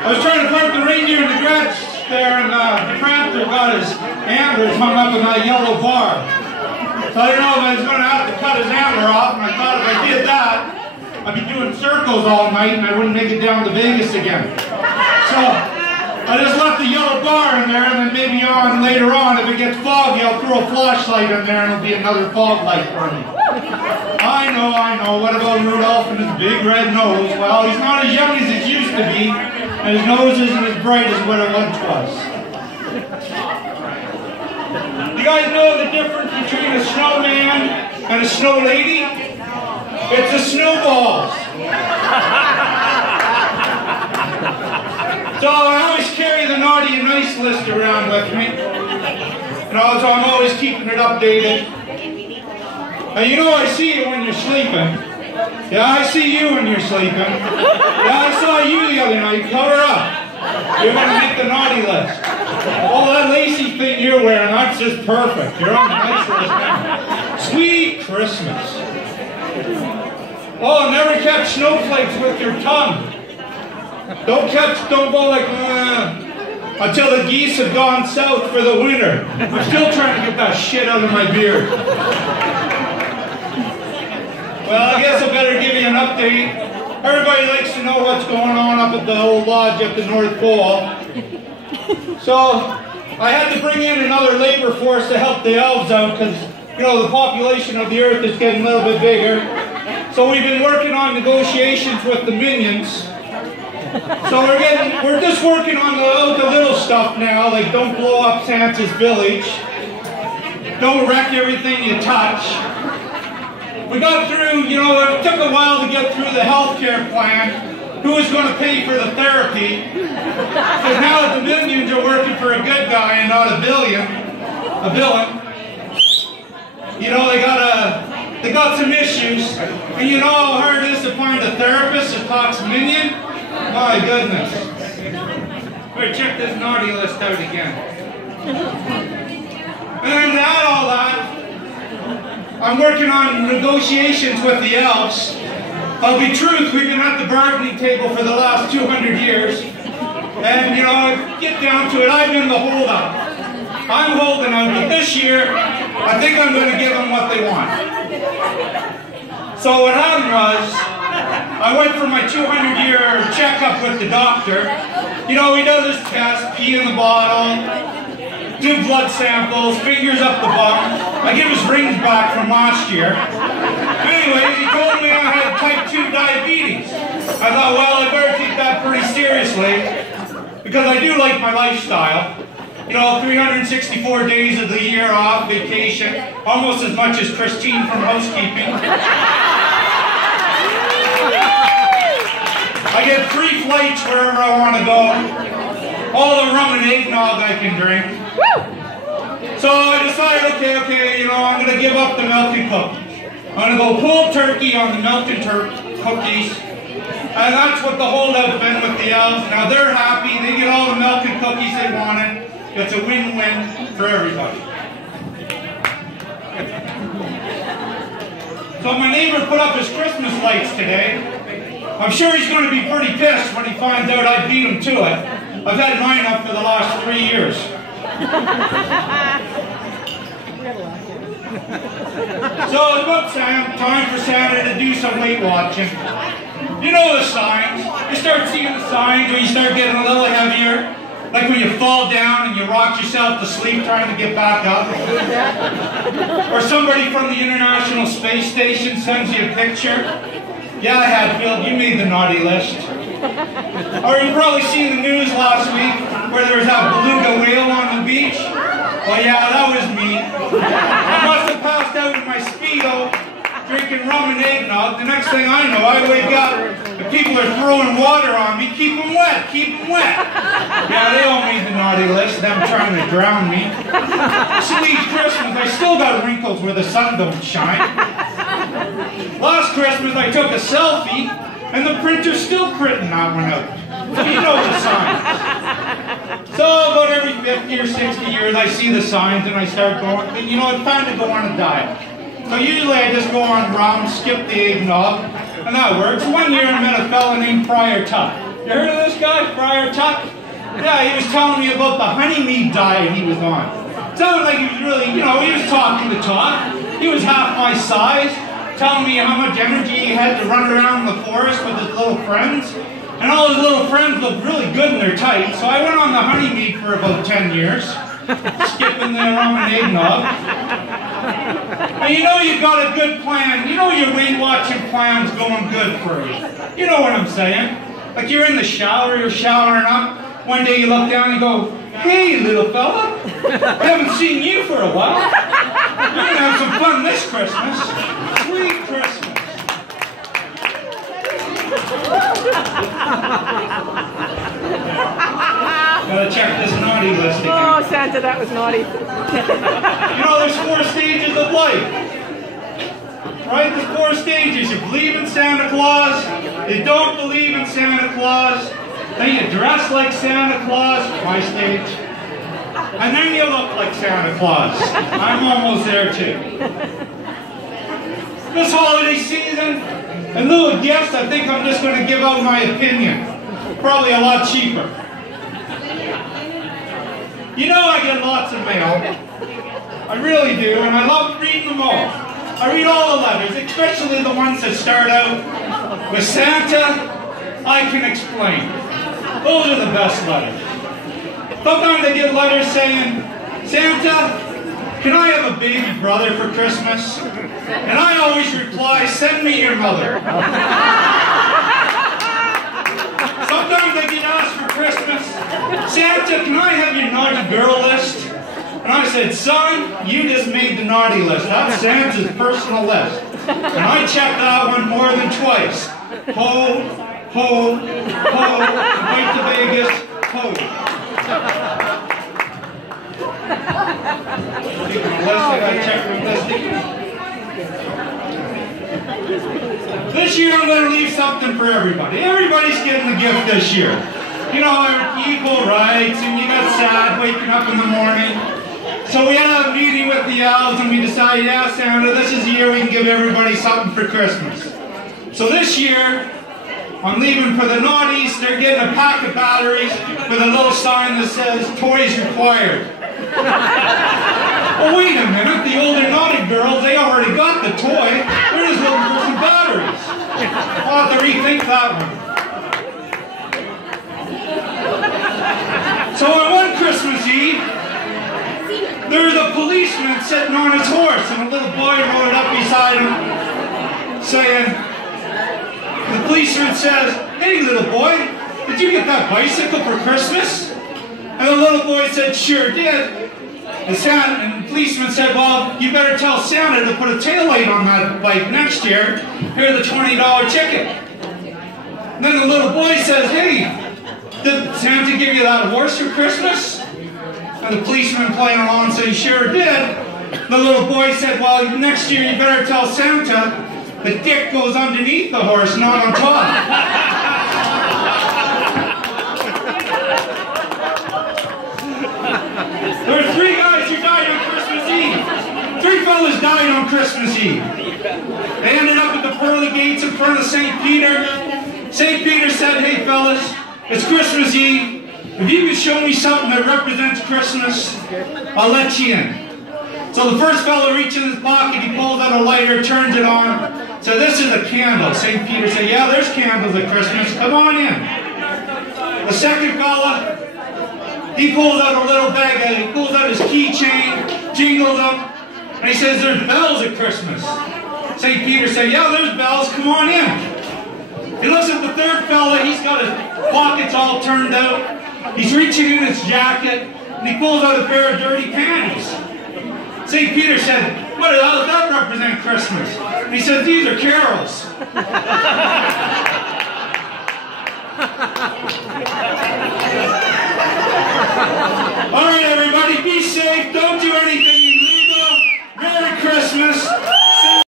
I was trying to park the reindeer in the garage there, and the tractor got his antlers hung up in that yellow bar. So I didn't know if I was going to have to cut his antler off, and I thought if I did that, I'd be doing circles all night, and I wouldn't make it down to Vegas again. So I just left the yellow bar in there, and then maybe later on, if it gets foggy, I'll throw a flashlight in there, and it'll be another fog light for me. I know. What about Rudolph and his big red nose? Well, he's not as young as it used to be, and his nose isn't as bright as what it once was. You guys know the difference between a snowman and a snow lady? It's the snowballs. So I always carry the naughty and nice list around with me. And also I'm always keeping it updated. And you know I see you when you're sleeping. Yeah, I see you when you're sleeping. Yeah, I saw you the other night. Cover up. You're going to make the naughty list. Oh, that lacy thing you're wearing, that's just perfect. You're on the nice list now. Sweet Christmas. Oh, never catch snowflakes with your tongue. Don't go like, until the geese have gone south for the winter. I'm still trying to get that shit out of my beard. Well, I guess I better give you an update. Everybody likes to know what's going on up at the old lodge at the North Pole. So, I had to bring in another labor force to help the elves out because, you know, the population of the earth is getting a little bit bigger. So we've been working on negotiations with the minions. So we're just working on the little stuff now, like don't blow up Santa's village. Don't wreck everything you touch. We got through, you know, it took a while to get through the healthcare plan. Who was going to pay for the therapy? Because now the minions are working for a good guy and not a villain. You know, they got some issues. And you know how hard it is to find a therapist that talks minion? My goodness. Better check this naughty list out again. And then to add all that, I'm working on negotiations with the elves. I'll be truth, we've been at the bargaining table for the last 200 years. And, you know, get down to it, I've been the holdup. I'm holding out, but this year, I think I'm going to give them what they want. So what happened was, I went for my 200-year checkup with the doctor. You know, he does his test, pee in the bottle, do blood samples, fingers up the bum. I give his rings back from last year. Anyways, he told me I had type 2 diabetes. I thought, well, I better take that pretty seriously because I do like my lifestyle. You know, 364 days of the year off, vacation, almost as much as Christine from housekeeping. I get free flights wherever I want to go. All the rum and eggnog I can drink. So I decided, okay, you know, I'm going to give up the melted cookies. I'm going to go cold turkey on the melted cookies. And that's what the holdout's been with the elves. Now they're happy. They get all the melted cookies they wanted. It's a win-win for everybody. So my neighbor put up his Christmas lights today. I'm sure he's going to be pretty pissed when he finds out I beat him to it. I've had mine up for the last 3 years. So it's about time for Santa to do some weight watching. You know the signs. You start seeing the signs when you start getting a little heavier. Like when you fall down and you rock yourself to sleep trying to get back up. Or somebody from the International Space Station sends you a picture. Yeah, Hadfield, you made the naughty list. Or you've probably seen the news last week where there was that beluga whale on the beach. Well, yeah, that was me. I must have passed out in my Speedo, drinking rum and eggnog. The next thing I know, I wake up and people are throwing water on me. Keep them wet, keep them wet. Yeah, they all made the naughty list, them trying to drown me. Sweet Christmas, I still got wrinkles where the sun don't shine. Last Christmas, I took a selfie, and the printer's still printing that one out. You know the signs. So about every 50 or 60 years, I see the signs, and I start going, you know, it's time to go on a diet. So usually I just go on rum, skip the eggnog, and that works. One year I met a fella named Friar Tuck. You You heard of this guy, Friar Tuck? Yeah, he was telling me about the honeymead diet he was on. Sounded like he was really, you know, he was talking the talk. He was half my size, telling me how much energy he had to run around the forest with his little friends. And all his little friends looked really good in their tights, so I went on the honeymead for about 10 years, skipping the rum and eggnog. And you know you got a good plan. You know your Weight Watching plan's going good for you. You know what I'm saying? Like you're in the shower, you're showering up. One day you look down and you go, "Hey, little fella, I haven't seen you for a while. You're going to have some fun this Christmas. Sweet Christmas." Gotta check this naughty list again. Oh, Santa, that was naughty. You know, there's 4 stages of life. Right? There's 4 stages. You believe in Santa Claus. You don't believe in Santa Claus. Then you dress like Santa Claus. My stage. And then you look like Santa Claus. I'm almost there too. This holiday season, in lieu of gifts, I think I'm just going to give out my opinion. Probably a lot cheaper. You know I get lots of mail. I really do, and I love reading them all. I read all the letters, especially the ones that start out with Santa, I can explain. Those are the best letters. Sometimes I get letters saying, "Santa, can I have a baby brother for Christmas?" And I always reply, "Send me your mother." Sometimes I get asked for Christmas, "Santa, can I have your naughty girl list?" And I said, "Son, you just made the naughty list. That's Santa's personal list." And I checked that one more than twice. Ho, ho, ho, invite to Vegas, ho. This year I'm going to leave something for everybody. Everybody's getting a gift this year. You know, equal rights, and you got sad waking up in the morning. So we had a meeting with the elves and we decided, yeah, Santa, this is the year we can give everybody something for Christmas. So this year, I'm leaving for the naughties. They're getting a pack of batteries with a little sign that says, "Toys required." Well, wait a minute. The older naughty girls, they already got the toy. They're just looking for some batteries. I'll have to rethink that one. So on one Christmas Eve, there was a policeman sitting on his horse, and a little boy rode up beside him, saying, the policeman says, "Hey, little boy, did you get that bicycle for Christmas?" And the little boy said, "Sure did." And the policeman said, "Well, you better tell Santa to put a taillight on that bike next year. Here's the $20 ticket." And then the little boy says, "Hey, did Santa give you that horse for Christmas?" And the policeman playing along said, "He sure did." The little boy said, "Well, next year you better tell Santa the dick goes underneath the horse, not on top." There were 3 guys who died on Christmas Eve. 3 fellas died on Christmas Eve. They ended up at the pearly gates in front of St. Peter. St. Peter said, "Hey fellas, it's Christmas Eve. If you can show me something that represents Christmas, I'll let you in." So the first fellow reaches in his pocket, he pulls out a lighter, turns it on. So this is a candle. St. Peter said, "Yeah, there's candles at Christmas. Come on in." The second fella, he pulls out a little bag, he pulls out his keychain, jingles them, and he says, "There's bells at Christmas." St. Peter said, "Yeah, there's bells. Come on in." He looks at the third fella, he's got his pockets all turned out. He's reaching in his jacket, and he pulls out a pair of dirty panties. St. Peter said, "What does that represent Christmas?" And he said, "These are carols." All right, everybody, be safe.